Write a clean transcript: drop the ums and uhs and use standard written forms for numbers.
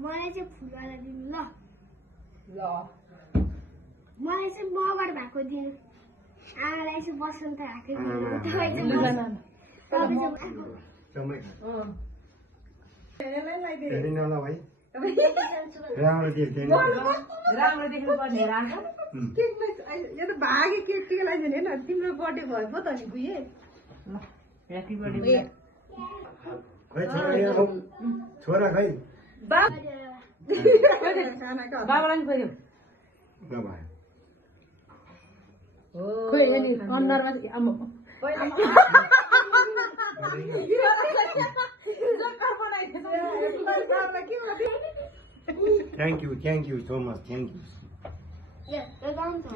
मलाई चाहिँ फुलवाला दिनु ल मलाई चाहिँ मगर भएको दिनु आमालाई चाहिँ बसन्त राखेको राम्रो देख्नु पर्ने यो त भागे केक के लागि हेर्न तिम्रो बर्थडे भयो पो त नि बुझे ह्यापी बर्थडे खै छोरा खै बाबालाई नि खोज्यो खोइ नि अनुहारमा Thank you so much. Thank you. Yeah,